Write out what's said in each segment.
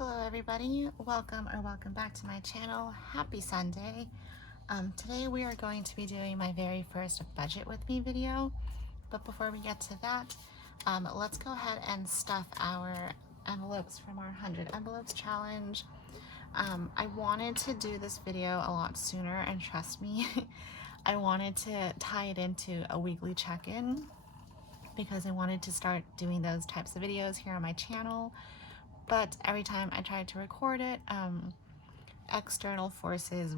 Hello everybody, welcome back to my channel. Happy Sunday. Today we are going to be doing my very first budget with me video, but before we get to that, let's go ahead and stuff our envelopes from our 100 envelopes challenge. I wanted to do this video a lot sooner, and trust me, I wanted to tie it into a weekly check-in because I wanted to start doing those types of videos here on my channel. But every time I tried to record it, external forces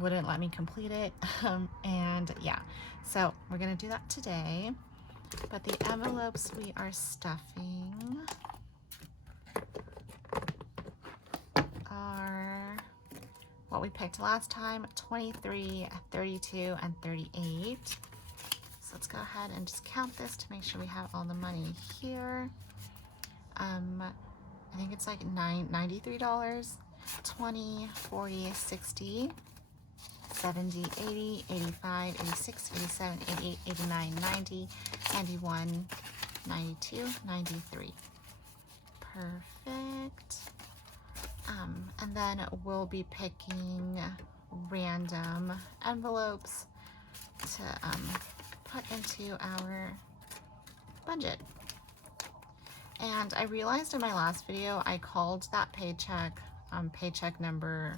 wouldn't let me complete it. And yeah, so we're gonna do that today. But the envelopes we are stuffing are what we picked last time: 23, 32, and 38. So let's go ahead and just count this to make sure we have all the money here. I think it's like $93, 20, 40, 60, 70, 80, 85, 86, 87, 88, 89, 90, 91, 92, 93. Perfect. And then we'll be picking random envelopes to put into our budget. And I realized in my last video, I called that paycheck paycheck number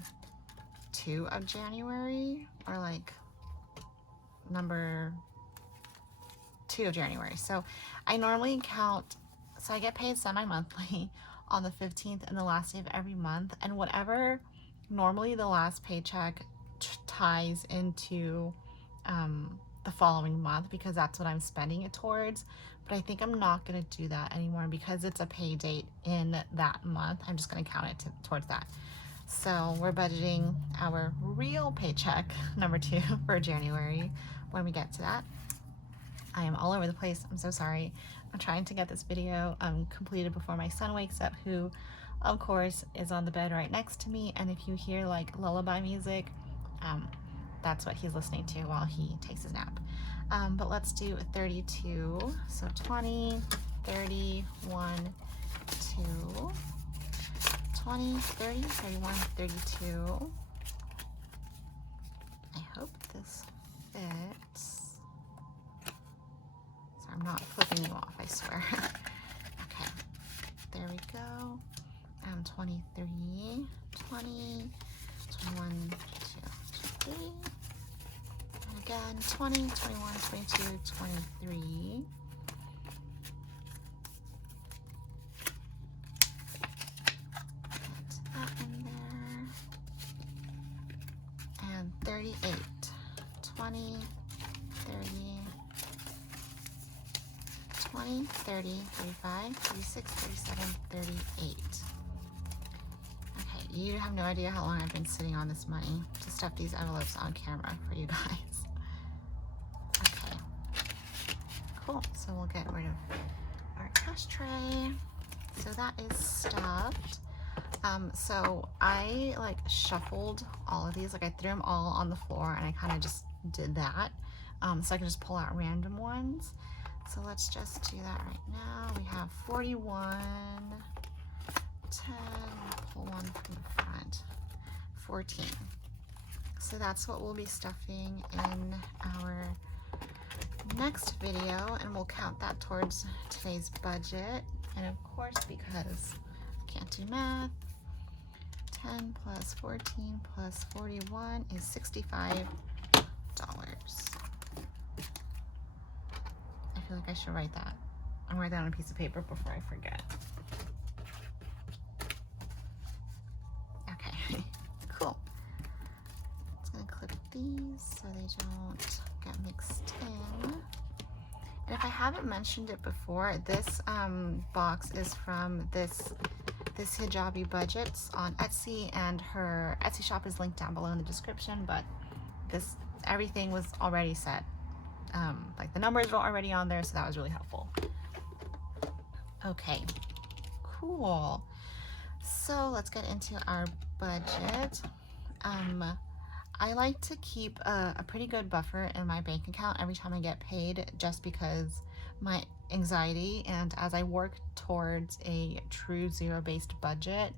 2 of January, or like number 2 of January. So I normally count, so I get paid semi-monthly on the 15th and the last day of every month. And whatever normally the last paycheck ties into the following month, because that's what I'm spending it towards. But I think I'm not going to do that anymore because it's a pay date in that month. I'm just going to count it towards that. So we're budgeting our real paycheck number 2 for January when we get to that. I am all over the place. I'm so sorry. I'm trying to get this video completed before my son wakes up, who of course is on the bed right next to me. And if you hear like lullaby music, that's what he's listening to while he takes his nap. But let's do 32. So 20, 30, 1, 2, 20, 30, 31, 32. I hope this fits. So I'm not flipping you off, I swear. Okay, there we go. 23, 20, 21, 22, 23. Again, 20, 21, 22, 23. Put that in there. And 38. 20, 30, 20, 30, 35, 36, 37, 38. Okay, you have no idea how long I've been sitting on this money to stuff these envelopes on camera for you guys. Cool, so we'll get rid of our cash tray. So that is stuffed. So I like shuffled all of these, like I threw them all on the floor and I kind of just did that. So I can just pull out random ones. So let's just do that right now. We have 41, 10, pull one from the front, 14. So that's what we'll be stuffing in our next video, and we'll count that towards today's budget. And of course, because I can't do math, 10 plus 14 plus 41 is $65. I feel like I should write that. I'll write that on a piece of paper before I forget. Okay, cool. Just gonna clip these so they don't get mixed in. And if I haven't mentioned it before, this box is from this hijabi budgets on Etsy, and her Etsy shop is linked down below in the description. But everything was already set, like the numbers were already on there, so that was really helpful. Okay, cool. So let's get into our budget. I like to keep a pretty good buffer in my bank account every time I get paid, just because my anxiety, and as I work towards a true zero-based budget,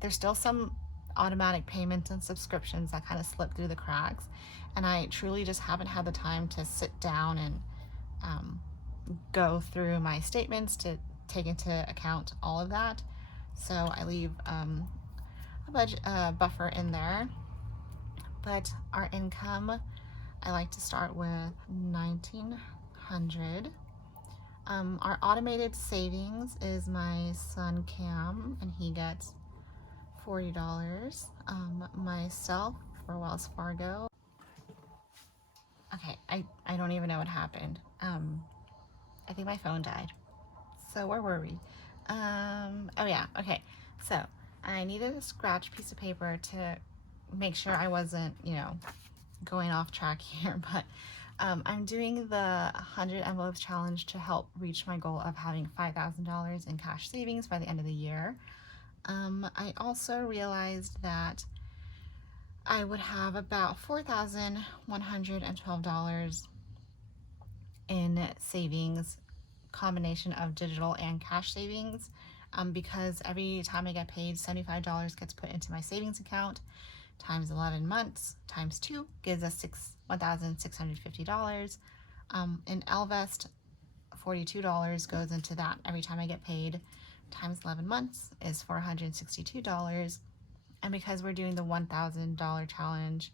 There's still some automatic payments and subscriptions that kind of slip through the cracks, and I truly just haven't had the time to sit down and go through my statements to take into account all of that. So I leave a budget buffer in there. But our income, I like to start with $1,900. Our automated savings is my son Cam, and he gets $40. Myself for Wells Fargo. Okay, I don't even know what happened. I think my phone died. So where were we? Oh yeah, okay. So I needed a scratch piece of paper to make sure I wasn't, going off track here, but I'm doing the 100 envelopes challenge to help reach my goal of having $5,000 in cash savings by the end of the year. I also realized that I would have about $4,112 in savings, combination of digital and cash savings, because every time I get paid, $75 gets put into my savings account, times 11 months, times 2 gives us $1,650. In Ellevest, $42 goes into that every time I get paid, times 11 months is $462. And because we're doing the $1,000 challenge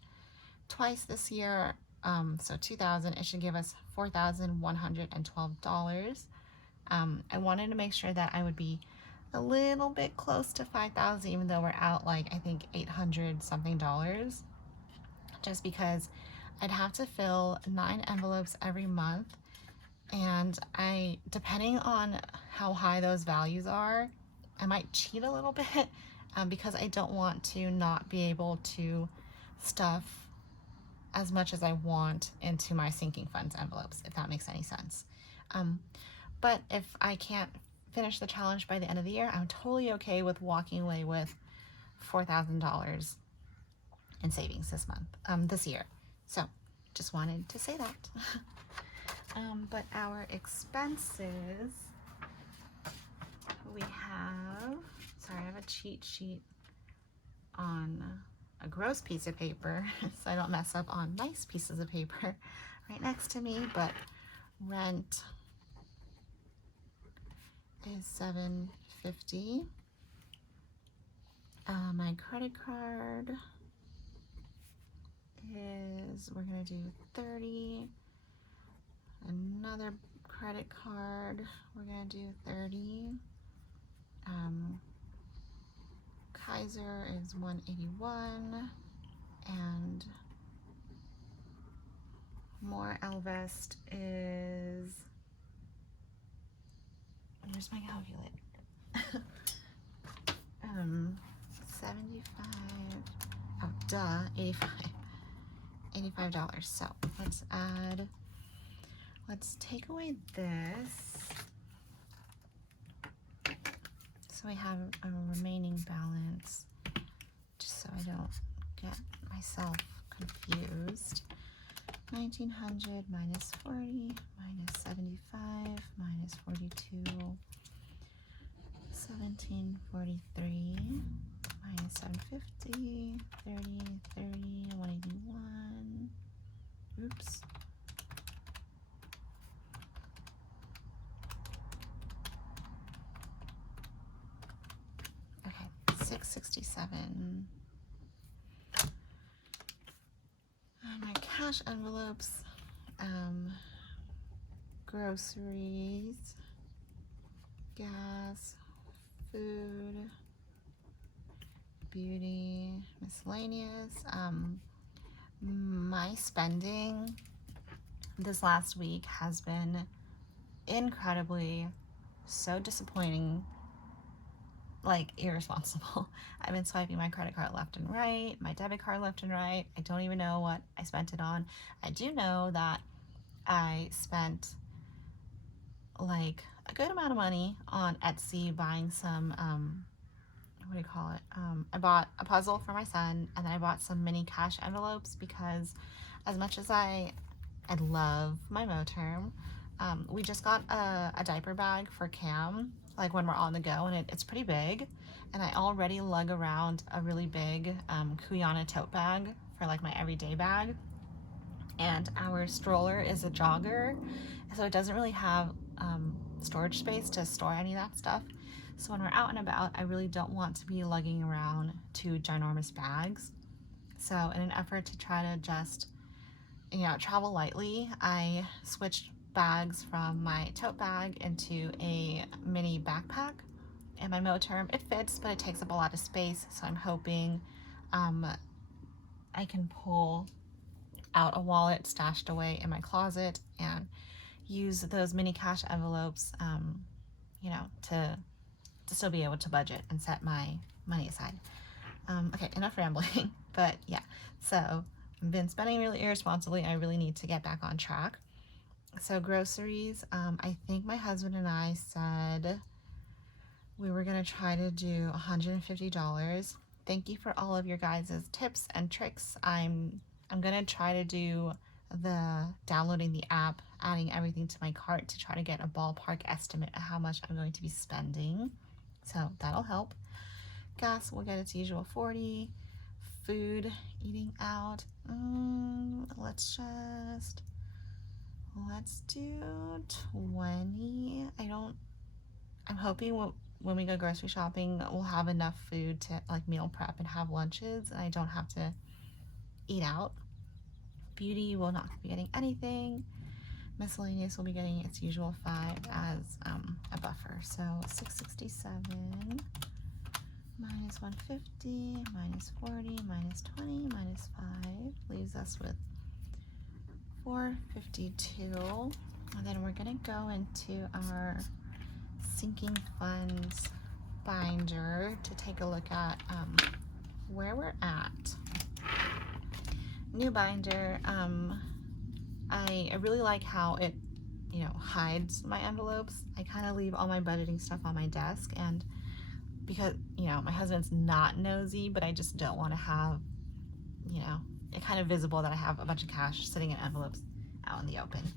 twice this year, so $2,000, it should give us $4,112. I wanted to make sure that I would be a little bit close to $5,000, even though we're out like I think $800 something, just because I'd have to fill 9 envelopes every month, and depending on how high those values are, I might cheat a little bit, because I don't want to not be able to stuff as much as I want into my sinking funds envelopes, if that makes any sense. But if I can't finish the challenge by the end of the year, I'm totally okay with walking away with $4,000 in savings this year. So just wanted to say that. But our expenses, I have a cheat sheet on a gross piece of paper so I don't mess up on nice pieces of paper right next to me, but rent is $750. My credit card is, we're gonna do $30. Another credit card, we're gonna do $30. Kaiser is $181, and more Ellevest is, where's my calculator? 75, oh duh, $85. So let's take away this, so we have a remaining balance, just so I don't get myself confused. 1,900 minus 40 minus 75 minus 42, 1,743 minus 750, 30, 181. Oops. Okay, 667. My cash envelopes, groceries, gas, food, beauty, miscellaneous. My spending this last week has been incredibly so disappointing, like irresponsible. I've been swiping my credit card left and right, my debit card left and right. I don't even know what I spent it on. I do know that I spent like a good amount of money on Etsy buying some, what do you call it? I bought a puzzle for my son, and then I bought some mini cash envelopes because as much as I love my moterm, We just got a diaper bag for Cam, like when we're on the go, and it's pretty big. And I already lug around a really big Kuyana tote bag for like my everyday bag. And our stroller is a jogger, so it doesn't really have storage space to store any of that stuff. So when we're out and about, I really don't want to be lugging around two ginormous bags. So in an effort to try to just, travel lightly, I switched bags from my tote bag into a mini backpack. And my moterm, it fits, but it takes up a lot of space. So I'm hoping I can pull out a wallet stashed away in my closet and use those mini cash envelopes, to still be able to budget and set my money aside. Okay, enough rambling, but yeah, so I've been spending really irresponsibly. I really need to get back on track. So groceries, I think my husband and I said we were gonna try to do $150. Thank you for all of your guys' tips and tricks. I'm gonna try to do the downloading the app, adding everything to my cart to try to get a ballpark estimate of how much I'm going to be spending. So that'll help. Gas will get its usual 40. Food, eating out, let's do 20. I'm hoping when we go grocery shopping, we'll have enough food to like meal prep and have lunches, and I don't have to eat out. Beauty will not be getting anything. Miscellaneous will be getting its usual 5 as a buffer. So 667 minus 150 minus 40 minus 20 minus 5 leaves us with 452. And then we're gonna go into our sinking funds binder to take a look at where we're at. New binder. I really like how it hides my envelopes. I kind of leave all my budgeting stuff on my desk, and because my husband's not nosy, but I just don't want to have it kind of visible that I have a bunch of cash sitting in envelopes out in the open.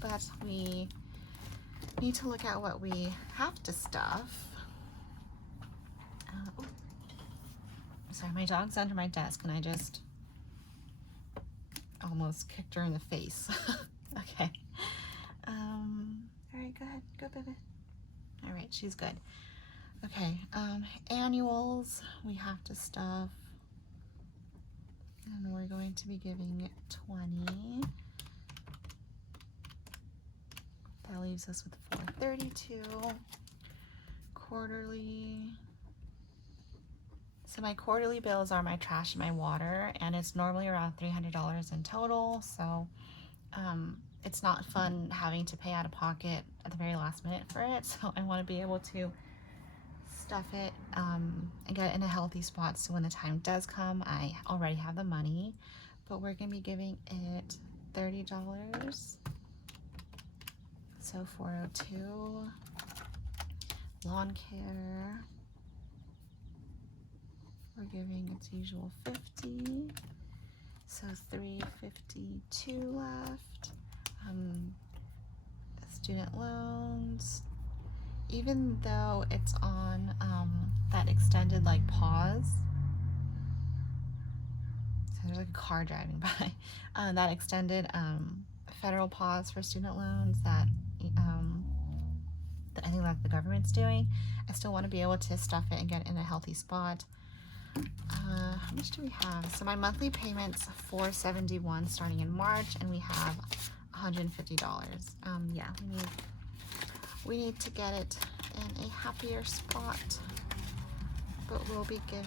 But we need to look at what we have to stuff. Sorry, my dog's under my desk and I just almost kicked her in the face. Okay. All right, go ahead. Go, baby. All right, she's good. Okay, annuals we have to stuff. And we're going to be giving it 20. That leaves us with 432. Quarterly. So my quarterly bills are my trash and my water, and it's normally around $300 in total. So it's not fun having to pay out of pocket at the very last minute for it. So I want to be able to stuff it and get it in a healthy spot so when the time does come, I already have the money. But we're going to be giving it $30. So 402. Lawn care. We're giving its usual 50. So 352 left. Student loans. Even though it's on that extended like pause, so there's like a car driving by, that extended federal pause for student loans that I think that the government's doing, I still want to be able to stuff it and get it in a healthy spot. How much do we have? So my monthly payments $471 starting in March, and we have $150. Yeah, we need to get it in a happier spot, but we'll be giving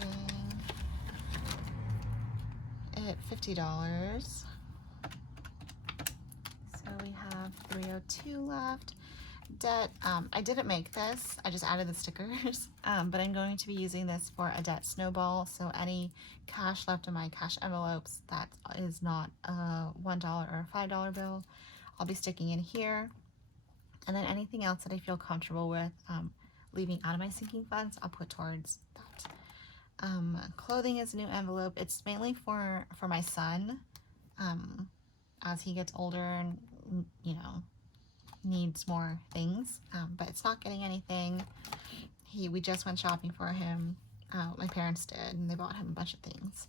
it $50. So we have 302 left. Debt, I didn't make this, I just added the stickers, but I'm going to be using this for a debt snowball. So any cash left in my cash envelopes that is not a $1 or a $5 bill, I'll be sticking in here. And then anything else that I feel comfortable with leaving out of my sinking funds, I'll put towards that. Clothing is a new envelope. It's mainly for my son as he gets older and you know, needs more things, but it's not getting anything. We just went shopping for him. My parents did, and they bought him a bunch of things.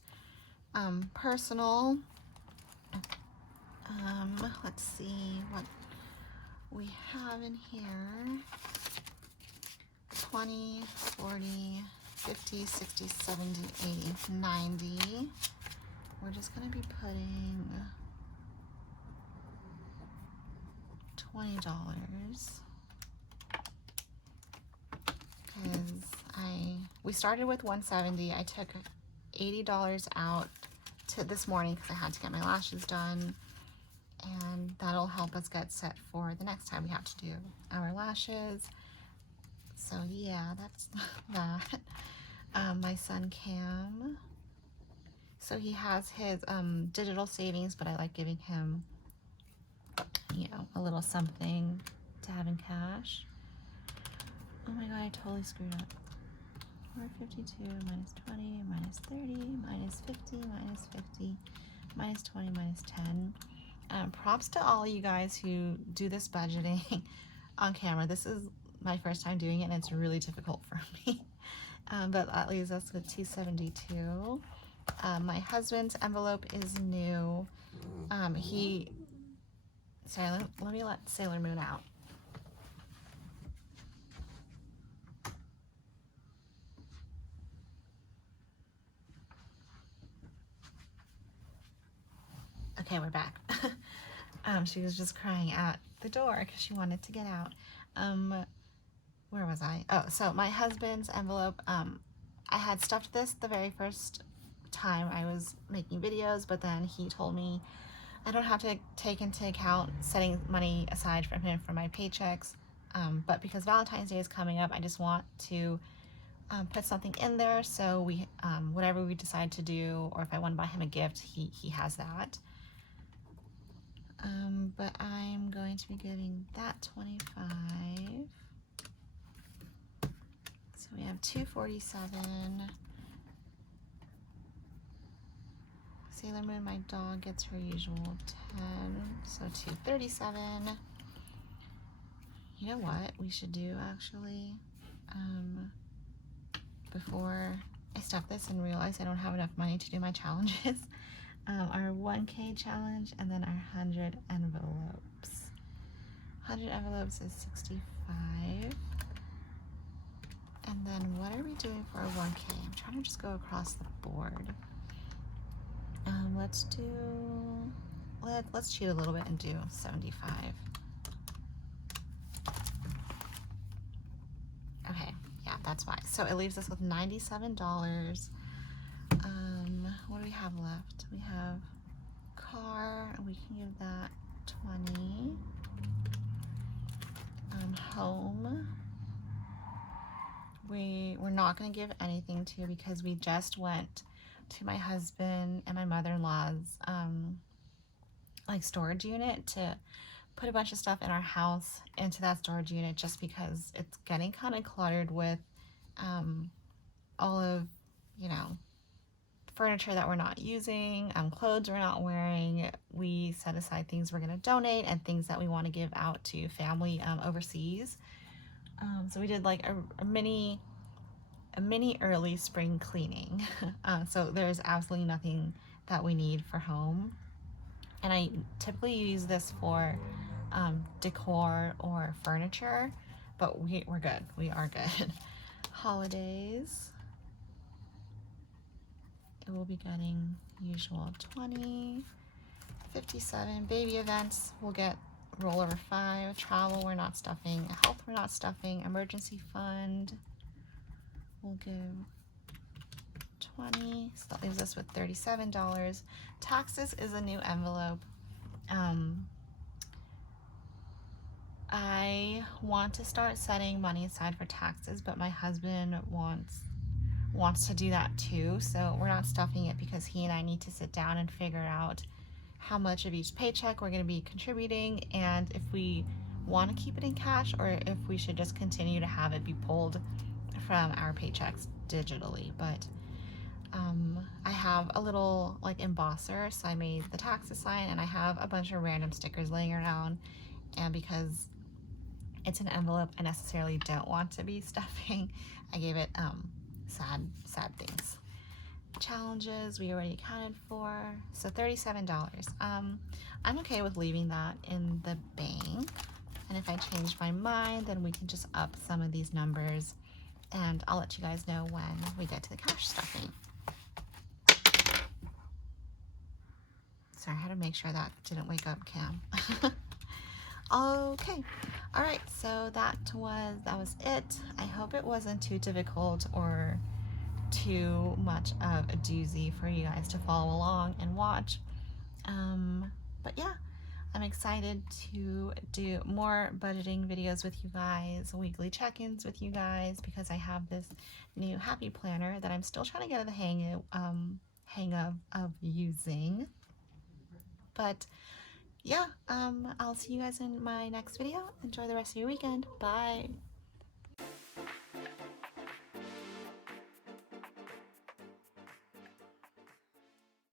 Personal, let's see what we have in here. 20, 40, 50, 60, 70, 80, 90. We're just going to be putting $20 because we started with $170. I took $80 out this morning because I had to get my lashes done, and that'll help us get set for the next time we have to do our lashes. So yeah, that's that. My son Cam, so he has his digital savings, but I like giving him, you know, a little something to have in cash. Oh my god, I totally screwed up. 452 minus 20 minus 30 minus 50 minus 50 minus 20 minus 10. Props to all you guys who do this budgeting on camera. This is my first time doing it, and it's really difficult for me. But that leaves us with 272. My husband's envelope is new. Sorry, let me let Sailor Moon out. Okay, we're back. She was just crying at the door because she wanted to get out. Where was I? Oh, so my husband's envelope, I had stuffed this the very first time I was making videos, but then he told me I don't have to take into account setting money aside from him for my paychecks, but because Valentine's Day is coming up, I just want to put something in there, so we whatever we decide to do, or if I want to buy him a gift, he has that. But I'm going to be giving that 25. So we have 247. Sailor Moon, my dog, gets her usual 10, so 237. You know what we should do actually? Before I stuff this and realize I don't have enough money to do my challenges, our 1K challenge, and then our 100 envelopes. 100 envelopes is 65. And then what are we doing for our 1K? I'm trying to just go across the board. Let's cheat a little bit and do 75. Okay, yeah, that's why. So it leaves us with $97. What do we have left? We have car, and we can give that 20. Home, we're not going to give anything to because we just went to my husband and my mother-in-law's like storage unit to put a bunch of stuff in our house into that storage unit, just because it's getting kind of cluttered with all of, you know, furniture that we're not using, clothes we're not wearing. We set aside things we're going to donate and things that we want to give out to family overseas. So we did like a mini early spring cleaning. So there's absolutely nothing that we need for home. And I typically use this for decor or furniture, but we're good. We are good. Holidays, it will be getting usual 20, 57. Baby events, we'll get rollover 5. Travel, we're not stuffing. Health, we're not stuffing. Emergency fund, we'll give 20. So that leaves us with $37. Taxes is a new envelope. I want to start setting money aside for taxes, but my husband wants to do that too, so we're not stuffing it because he and I need to sit down and figure out how much of each paycheck we're going to be contributing, and if we want to keep it in cash or if we should just continue to have it be pulled from our paychecks digitally. But I have a little like embosser, so I made the taxes sign, and I have a bunch of random stickers laying around, and because it's an envelope I necessarily don't want to be stuffing, I gave it sad things. Challenges we already accounted for, so $37. I'm okay with leaving that in the bank, and if I change my mind, then we can just up some of these numbers, and I'll let you guys know when we get to the cash stuffing. Sorry, I had to make sure that didn't wake up Cam. Okay, all right, so that was it. I hope it wasn't too difficult or too much of a doozy for you guys to follow along and watch. But yeah, I'm excited to do more budgeting videos with you guys, weekly check-ins with you guys, because I have this new happy planner that I'm still trying to get the hang of using. But yeah, I'll see you guys in my next video. Enjoy the rest of your weekend. Bye.